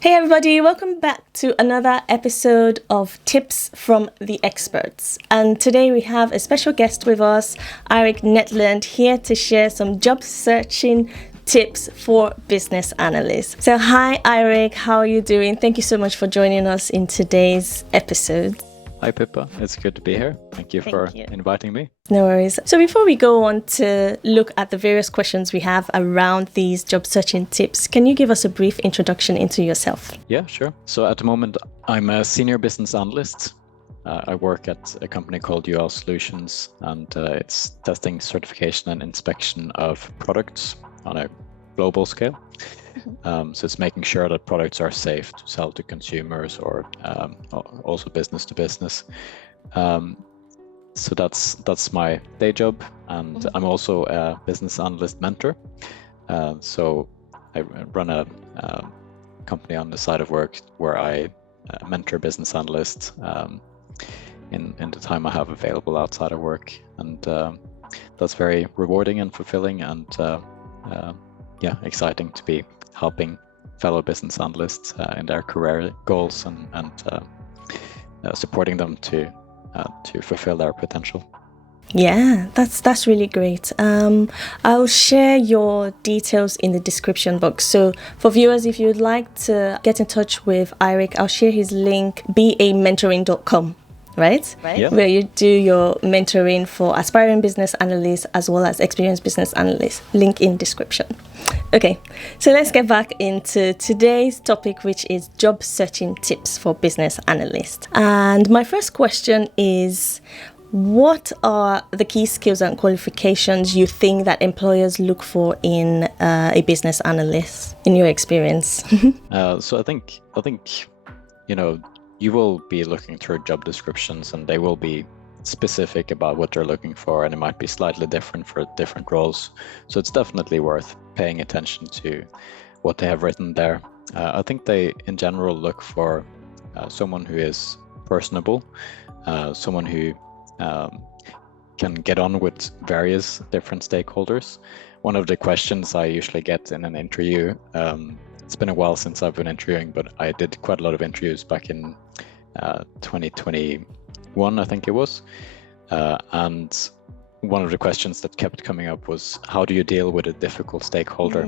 Hey everybody, welcome back to another episode of Tips from the Experts. And today we have a special guest with us, Eirik Netland, here to share some job searching tips for business analysts. So hi Eirik, how are you doing? Thank you so much for joining us in today's episode. Hi Pippa, it's good to be here. Thank you for inviting me. No worries. So before we go on to look at the various questions we have around these job searching tips, can you give us a brief introduction into yourself? Yeah, sure. So at the moment, I'm a senior business analyst. I work at a company called UL Solutions, and it's testing, certification, and inspection of products on a global scale. So it's making sure that products are safe to sell to consumers or also business to business. So that's my day job, and I'm also a business analyst mentor. So I run a company on the side of work where I mentor business analysts in the time I have available outside of work, and that's very rewarding and fulfilling, and exciting to be helping fellow business analysts in their career goals and supporting them to fulfill their potential. Yeah, that's really great. I'll share your details in the description box. So for viewers, if you'd like to get in touch with Eirik, I'll share his link, bamentoring.com. Right? Yeah. Where you do your mentoring for aspiring business analysts as well as experienced business analysts. Link in description. Okay, so let's get back into today's topic, which is job searching tips for business analysts. And my first question is, what are the key skills and qualifications you think that employers look for in a business analyst, in your experience? So I think you will be looking through job descriptions, and they will be specific about what they're looking for, and it might be slightly different for different roles. So it's definitely worth paying attention to what they have written there. I think they, in general, look for someone who is personable, someone who can get on with various different stakeholders. One of the questions I usually get in an interview, it's been a while since I've been interviewing, but I did quite a lot of interviews back in 2021, I think it was. And one of the questions that kept coming up was, how do you deal with a difficult stakeholder?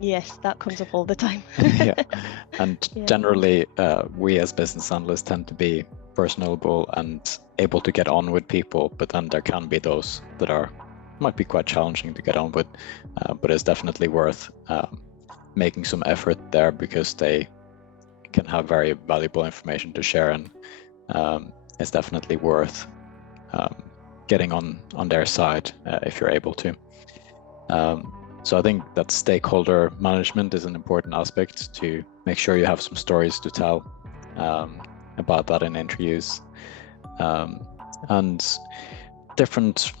Yes, that comes up all the time. Yeah. And generally, we as business analysts tend to be personable and able to get on with people, but then there can be those that might be quite challenging to get on with, but it's definitely worth making some effort there, because they can have very valuable information to share, and it's definitely worth getting on their side if you're able to. So I think that stakeholder management is an important aspect, to make sure you have some stories to tell about that in interviews. And different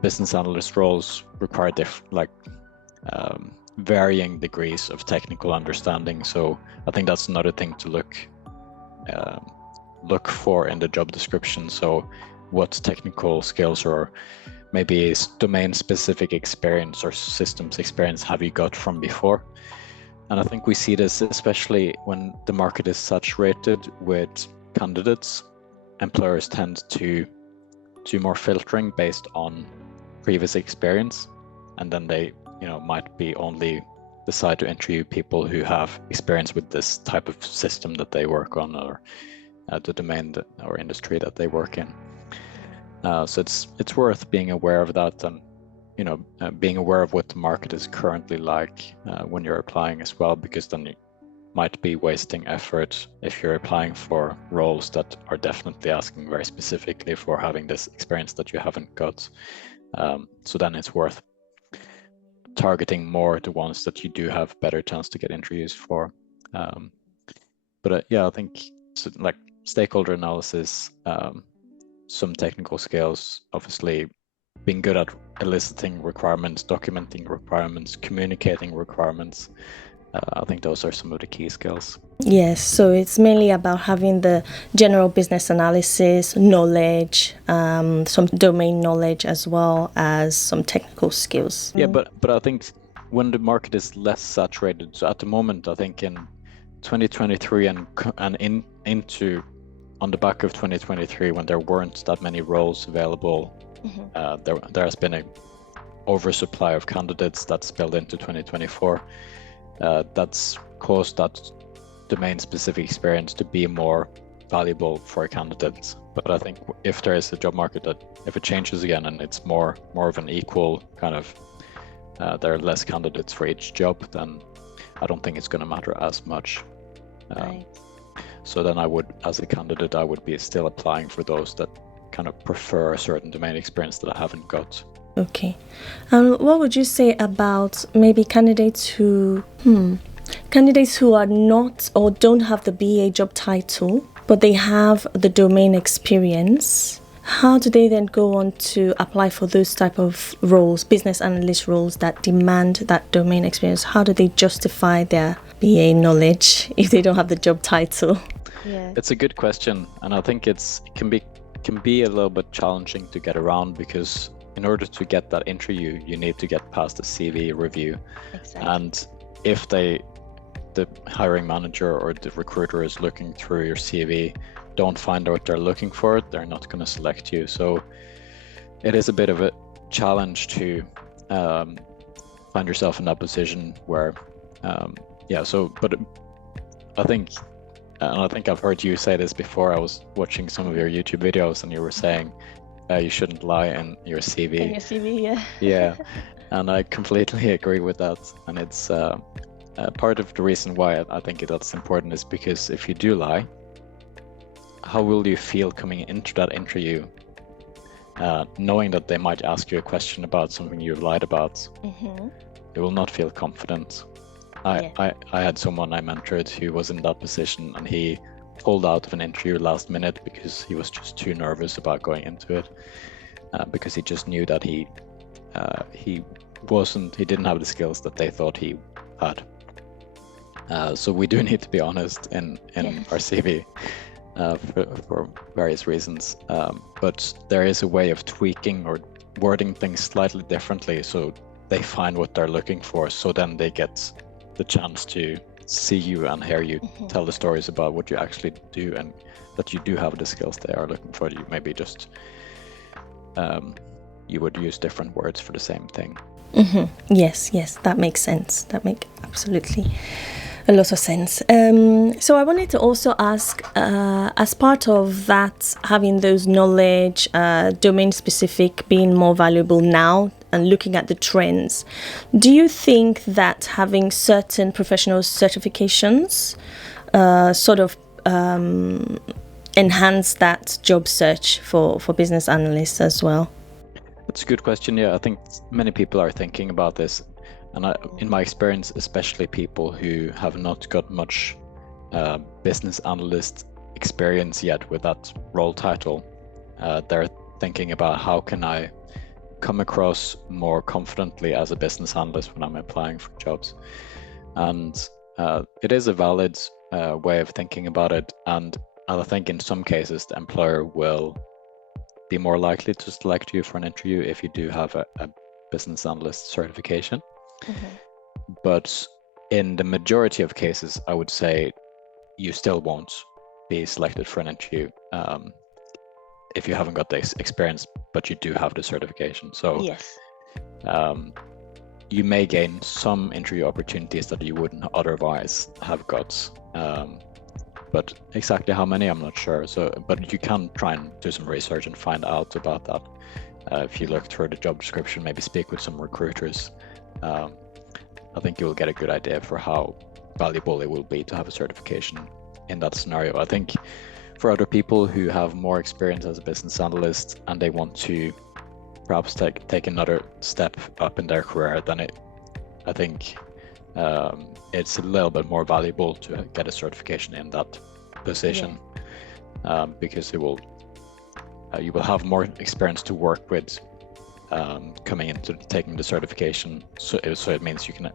business analyst roles require varying degrees of technical understanding. So I think that's another thing to look for in the job description. So what technical skills or maybe domain-specific experience or systems experience have you got from before? And I think we see this especially when the market is saturated with candidates. Employers tend to do more filtering based on previous experience, and then they might be only decide to interview people who have experience with this type of system that they work on, or the domain or industry that they work in. So it's worth being aware of that, and being aware of what the market is currently like when you're applying as well, because then you might be wasting effort if you're applying for roles that are definitely asking very specifically for having this experience that you haven't got. So then it's worth targeting more the ones that you do have better chance to get interviews for. I think stakeholder analysis, some technical skills, obviously being good at eliciting requirements, documenting requirements, communicating requirements. I think those are some of the key skills. Yes, so it's mainly about having the general business analysis knowledge, some domain knowledge, as well as some technical skills. Yeah, but I think when the market is less saturated, so at the moment, I think in 2023 and into on the back of 2023, when there weren't that many roles available, there has been a oversupply of candidates that's spilled into 2024. That's caused that domain-specific experience to be more valuable for candidates. But I think if there is a job market that, if it changes again and it's more of an equal kind of, there are less candidates for each job, then I don't think it's going to matter as much. Right. So then I would, as a candidate, I would be still applying for those that kind of prefer a certain domain experience that I haven't got. Okay. What would you say about maybe candidates who are not or don't have the BA job title, but they have the domain experience? How do they then go on to apply for those type of roles, business analyst roles that demand that domain experience? How do they justify their BA knowledge if they don't have the job title? Yeah, it's a good question, and I think it can be a little bit challenging to get around, because in order to get that interview, you need to get past the CV review. exactly. And if the hiring manager or the recruiter is looking through your CV, don't find out what they're looking for, they're not going to select you. So it is a bit of a challenge to find yourself in that position where, but I think I've heard you say this before. I was watching some of your YouTube videos and you were saying you shouldn't lie in your CV. In your CV, yeah. Yeah, and I completely agree with that. And it's part of the reason why I think that's important is because if you do lie, how will you feel coming into that interview, knowing that they might ask you a question about something you lied about? You will not feel confident. I had someone I mentored who was in that position, and he pulled out of an interview last minute because he was just too nervous about going into it, because he just knew that he didn't have the skills that they thought he had. So we do need to be honest in our CV. For various reasons, but there is a way of tweaking or wording things slightly differently so they find what they're looking for, so then they get the chance to see you and hear you tell the stories about what you actually do and that you do have the skills they are looking for. You maybe just you would use different words for the same thing. Yes, that makes sense. That makes absolutely a lot of sense. So I wanted to also ask, as part of that, having those knowledge, domain specific, being more valuable now and looking at the trends, do you think that having certain professional certifications enhance that job search for business analysts as well? That's a good question. Yeah, I think many people are thinking about this. And in my experience, especially people who have not got much business analyst experience yet with that role title, they're thinking about how can I come across more confidently as a business analyst when I'm applying for jobs. And it is a valid way of thinking about it. And I think in some cases, the employer will be more likely to select you for an interview if you do have a business analyst certification. But in the majority of cases, I would say you still won't be selected for an interview if you haven't got the experience, but you do have the certification. So yes, you may gain some interview opportunities that you wouldn't otherwise have got. But exactly how many, I'm not sure. So, but you can try and do some research and find out about that. If you look through the job description, maybe speak with some recruiters. I think you'll get a good idea for how valuable it will be to have a certification in that scenario. I think for other people who have more experience as a business analyst and they want to perhaps take another step up in their career, then I think it's a little bit more valuable to get a certification in that position, because it will you will have more experience to work with coming into taking the certification. So it means you can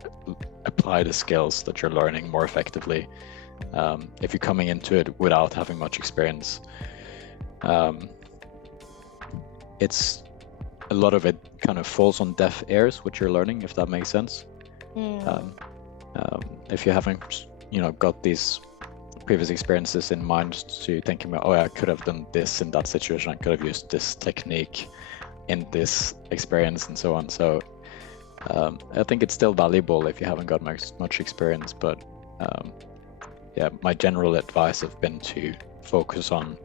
apply the skills that you're learning more effectively. If you're coming into it without having much experience, it's a lot of it kind of falls on deaf ears what you're learning, if that makes sense. If you haven't got these previous experiences in mind to thinking about, I could have done this in that situation, I could have used this technique in this experience and so on. So I think it's still valuable if you haven't got much experience, but my general advice have been to focus on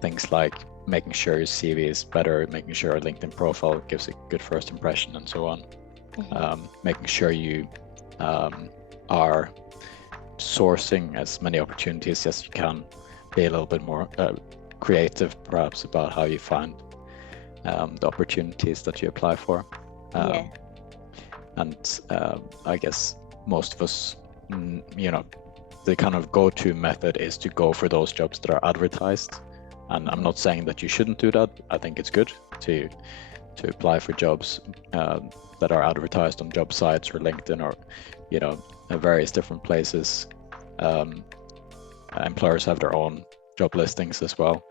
things like making sure your CV is better, making sure your LinkedIn profile gives a good first impression and so on. Making sure you are sourcing as many opportunities as you can, be a little bit more creative perhaps about how you find the opportunities that you apply for. And I guess most of us, the kind of go-to method is to go for those jobs that are advertised. And I'm not saying that you shouldn't do that. I think it's good to apply for jobs that are advertised on job sites or LinkedIn or various different places. Employers have their own job listings as well.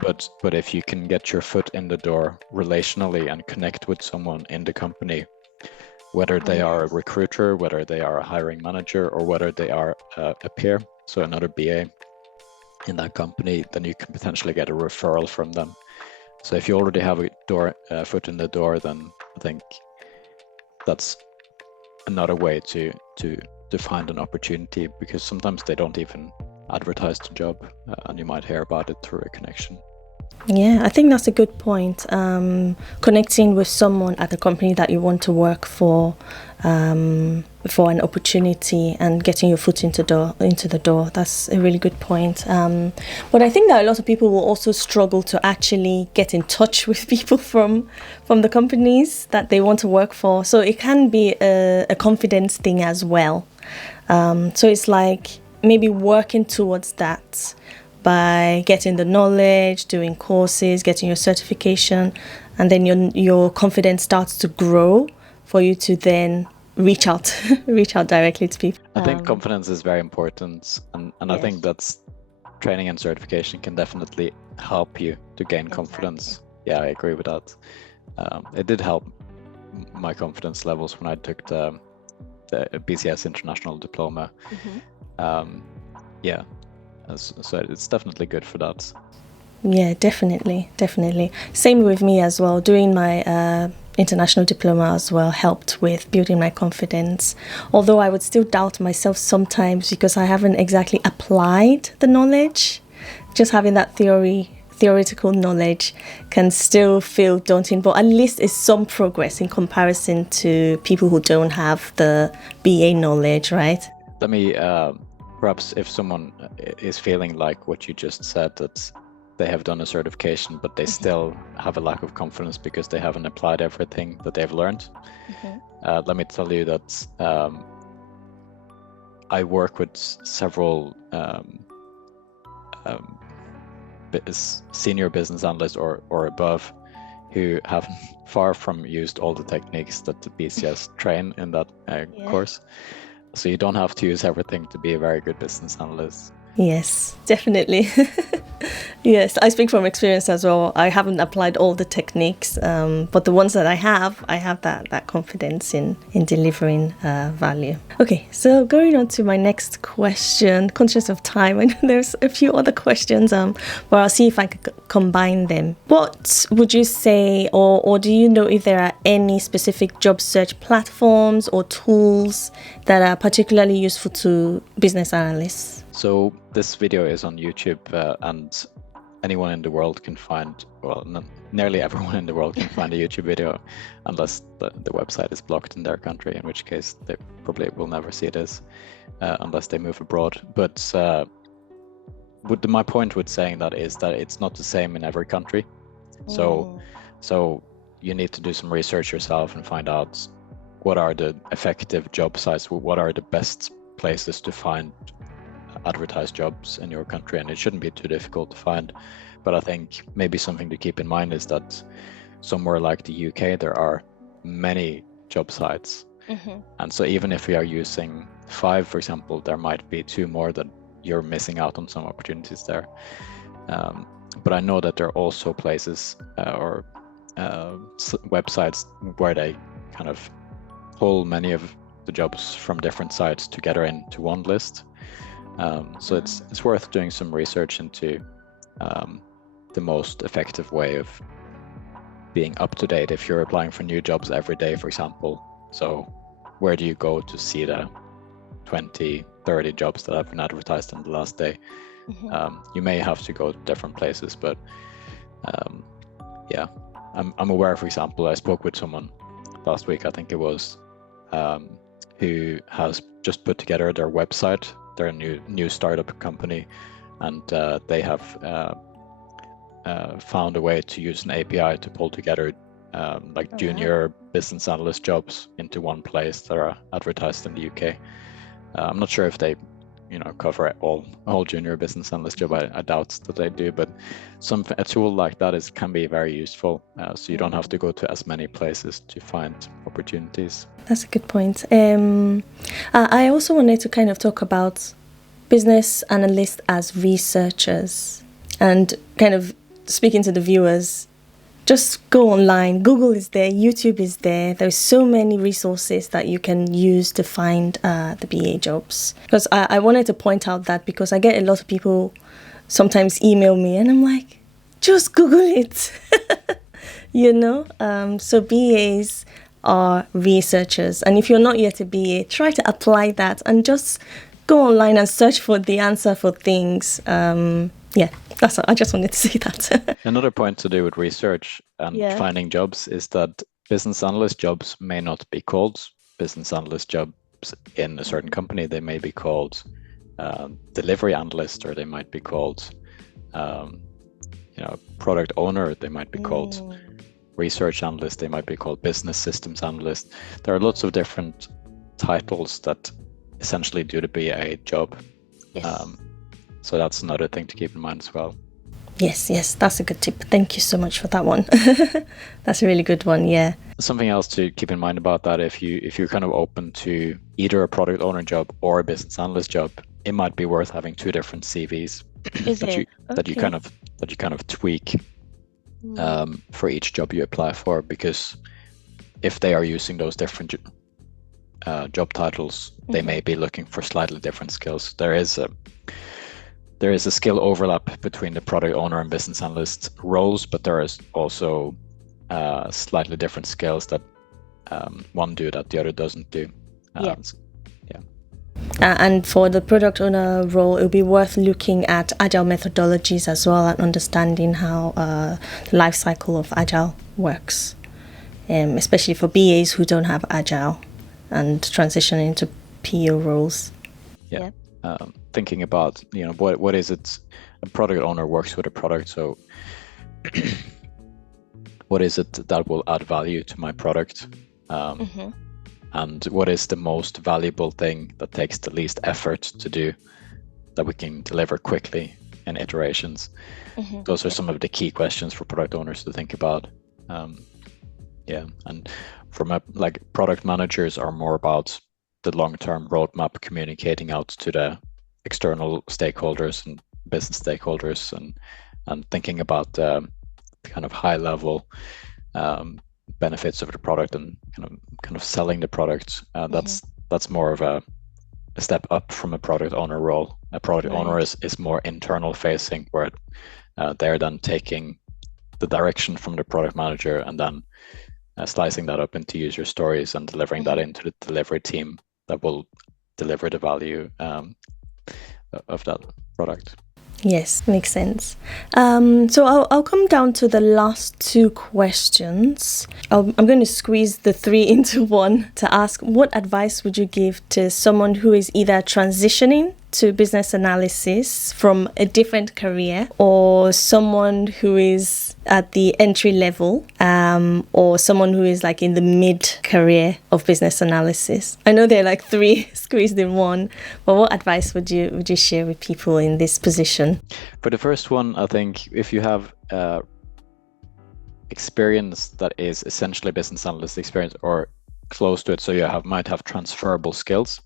But if you can get your foot in the door relationally and connect with someone in the company, whether they are a recruiter, whether they are a hiring manager, or whether they are a peer, so another BA in that company, then you can potentially get a referral from them. So if you already have a foot in the door, then I think that's another way to find an opportunity, because sometimes they don't even advertise the job, and you might hear about it through a connection. Yeah, I think that's a good point. Connecting with someone at the company that you want to work for an opportunity and getting your foot into the door. That's a really good point. But I think that a lot of people will also struggle to actually get in touch with people from the companies that they want to work for. So it can be a confidence thing as well. So it's like maybe working towards that by getting the knowledge, doing courses, getting your certification, and then your confidence starts to grow for you to then reach out directly to people. I think confidence is very important, and I think that's training and certification can definitely help you to gain confidence. Yeah, I agree with that. It did help my confidence levels when I took the BCS International Diploma. So it's definitely good for that. Yeah, definitely. Same with me as well. Doing my international diploma as well helped with building my confidence. Although I would still doubt myself sometimes because I haven't exactly applied the knowledge. Just having that theoretical knowledge can still feel daunting, but at least it's some progress in comparison to people who don't have the BA knowledge, right? Let me perhaps if someone is feeling like what you just said, that they have done a certification, but they still have a lack of confidence because they haven't applied everything that they've learned. Let me tell you that I work with several senior business analysts or above who have far from used all the techniques that the BCS train in that course. So you don't have to use everything to be a very good business analyst. Yes, definitely. Yes, I speak from experience as well. I haven't applied all the techniques, but the ones that I have that confidence in delivering value. Okay, so going on to my next question, conscious of time, and there's a few other questions, but I'll see if I could combine them. What would you say, or do you know if there are any specific job search platforms or tools that are particularly useful to business analysts? So this video is on YouTube, and anyone in the world can find, nearly everyone in the world can find a YouTube video, unless the website is blocked in their country, in which case they probably will never see this unless they move abroad. But my point with saying that is that it's not the same in every country. So you need to do some research yourself and find out what are the effective job sites, what are the best places to find advertised jobs in your country, and it shouldn't be too difficult to find. But I think maybe something to keep in mind is that somewhere like the UK there are many job sites, and so even if we are using 5, for example, there might be 2 more that you're missing out on some opportunities there. But I know that there are also places or websites where they kind of pull many of the jobs from different sites together into one list. So it's worth doing some research into the most effective way of being up to date if you're applying for new jobs every day, for example. So where do you go to see the 20, 30 jobs that have been advertised in the last day? You may have to go to different places, but yeah, I'm aware, for example, I spoke with someone last week, I think it was, who has just put together their website. They're a new startup company, and they have found a way to use an API to pull together junior business analyst jobs into one place that are advertised in the UK. I'm not sure if they cover all junior business analyst job. I doubt that they do, but a tool like that can be very useful, so you don't have to go to as many places to find opportunities. That's a good point. I also wanted to kind of talk about business analysts as researchers, and kind of speaking to the viewers. Just go online. Google is there. YouTube is there. There's so many resources that you can use to find the BA jobs. Because I wanted to point out that, because I get a lot of people sometimes email me and I'm like, just Google it. So BAs are researchers. And if you're not yet a BA, try to apply that and just go online and search for the answer for things. That's all. I just wanted to say that. Another point to do with research and finding jobs is that business analyst jobs may not be called business analyst jobs in a certain company. They may be called delivery analyst, or they might be called product owner. They might be called research analyst. They might be called business systems analyst. There are lots of different titles that essentially do the BA job. Yes. So that's another thing to keep in mind as well. Yes, that's a good tip. Thank you so much for that one. That's a really good one, yeah. Something else to keep in mind about that, if you're kind of open to either a product owner job or a business analyst job, it might be worth having two different CVs that you kind of tweak for each job you apply for, because if they are using those different job titles, they may be looking for slightly different skills. There is a skill overlap between the product owner and business analyst roles, but there is also slightly different skills that one do that the other doesn't do. And for the product owner role, it will be worth looking at Agile methodologies as well, and understanding how the life cycle of Agile works, especially for BAs who don't have Agile and transitioning into PO roles. Thinking about what is it, a product owner works with a product, so what is it that will add value to my product, and what is the most valuable thing that takes the least effort to do, that we can deliver quickly in iterations. Those are some of the key questions for product owners to think about. And from product managers are more about the long-term roadmap, communicating out to the external stakeholders and business stakeholders, and thinking about the kind of high-level benefits of the product, and kind of selling the product. That's more of a step up from a product owner role. A product owner is more internal facing, where they're then taking the direction from the product manager and then slicing that up into user stories and delivering that into the delivery team that will deliver the value of that product. Yes, makes sense. So I'll come down to the last two questions. I'm going to squeeze the three into one to ask, what advice would you give to someone who is either transitioning to business analysis from a different career, or someone who is at the entry level, or someone who is in the mid career of business analysis? I know there are three squeezed in one, but what advice would you share with people in this position? For the first one, I think if you have experience that is essentially business analyst experience or close to it, so you might have transferable skills.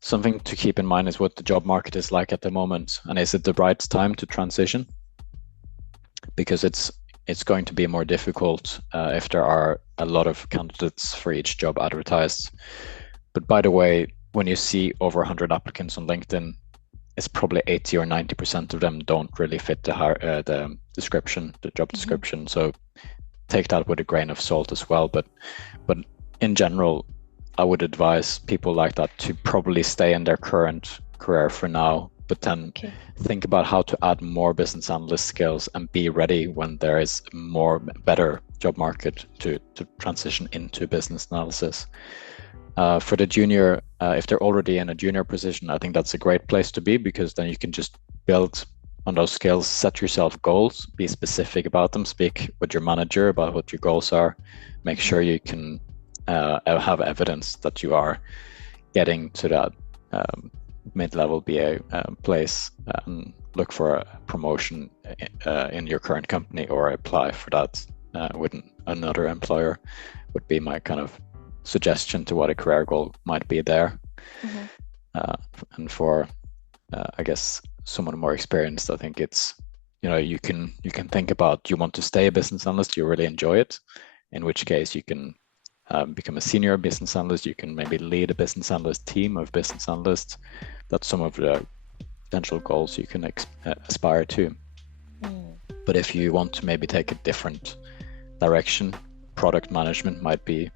Something to keep in mind is what the job market is like at the moment, and is it the right time to transition? Because it's going to be more difficult if there are a lot of candidates for each job advertised. But by the way, when you see over 100 applicants on LinkedIn, it's probably 80 or 90% of them don't really fit the description, the job description. So take that with a grain of salt as well. But in general, I would advise people like that to probably stay in their current career for now, but then think about how to add more business analyst skills and be ready when there is better job market to transition into business analysis. For the junior, if they're already in a junior position, I think that's a great place to be, because then you can just build on those skills, set yourself goals, be specific about them, speak with your manager about what your goals are, make sure you can have evidence that you are getting to that mid-level BA place, and look for a promotion in your current company, or apply for that with another employer, would be my kind of suggestion to what a career goal might be there. And for I guess someone more experienced, I think it's, you can think about, do you want to stay a business analyst? Do you really enjoy it? In which case you can become a senior business analyst. You can maybe lead a business analyst team of business analysts. That's some of the potential goals you can aspire to. But if you want to maybe take a different direction, product management might be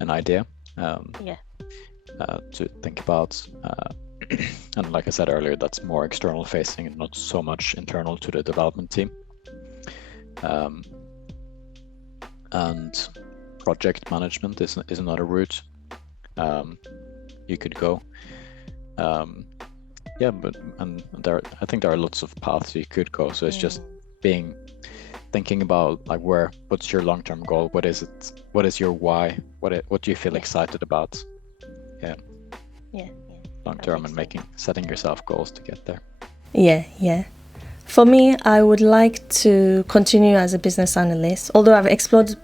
an idea to think about. And like I said earlier, that's more external facing and not so much internal to the development team. And project management is another route you could go. I think there are lots of paths you could go. So it's just thinking about like what's your long-term goal? What is it? What is your why? What do you feel excited about? Long-term, and setting yourself goals to get there. For me, I would like to continue as a business analyst, although I've explored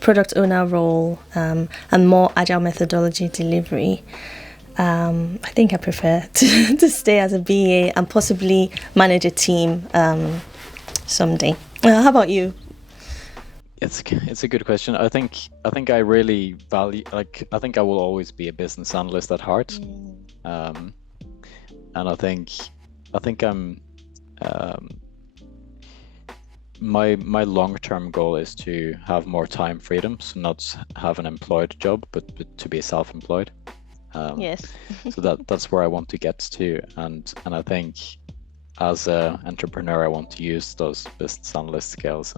product owner role and more agile methodology delivery. I think I prefer to stay as a BA and possibly manage a team someday. How about you? It's a good question. I think I really value, I think I will always be a business analyst at heart. And I think I'm my long-term goal is to have more time freedom, so not have an employed job, but to be self-employed. So that's where I want to get to, and I think as an entrepreneur, I want to use those business analyst skills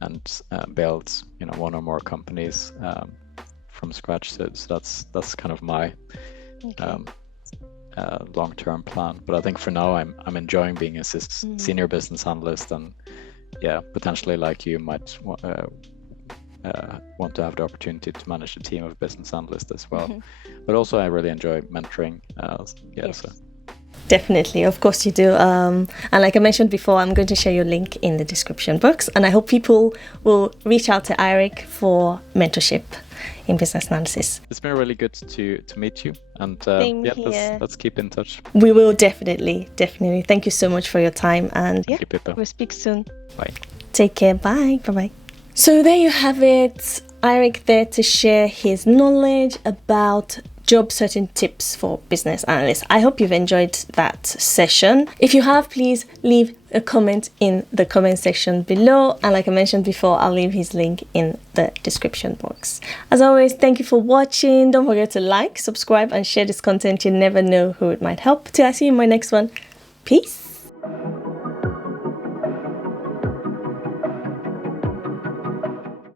and build one or more companies from scratch. So that's kind of my long-term plan. But I think for now I'm enjoying being a senior business analyst, and potentially like you might want to have the opportunity to manage a team of business analysts as well. But also I really enjoy mentoring. So. Definitely, of course you do. And like I mentioned before, I'm going to share your link in the description box, and I hope people will reach out to Eirik for mentorship in business analysis. It's been really good to meet you, and let's keep in touch. We will definitely. Thank you so much for your time, and Thank you, Pippa. We'll speak soon. Bye. Take care. Bye. So there you have it. Eirik there to share his knowledge about job searching tips for business analysts. I hope you've enjoyed that session. If you have, please leave a comment in the comment section below. And like I mentioned before, I'll leave his link in the description box. As always, thank you for watching. Don't forget to like, subscribe, and share this content. You never know who it might help. Till I see you in my next one. Peace.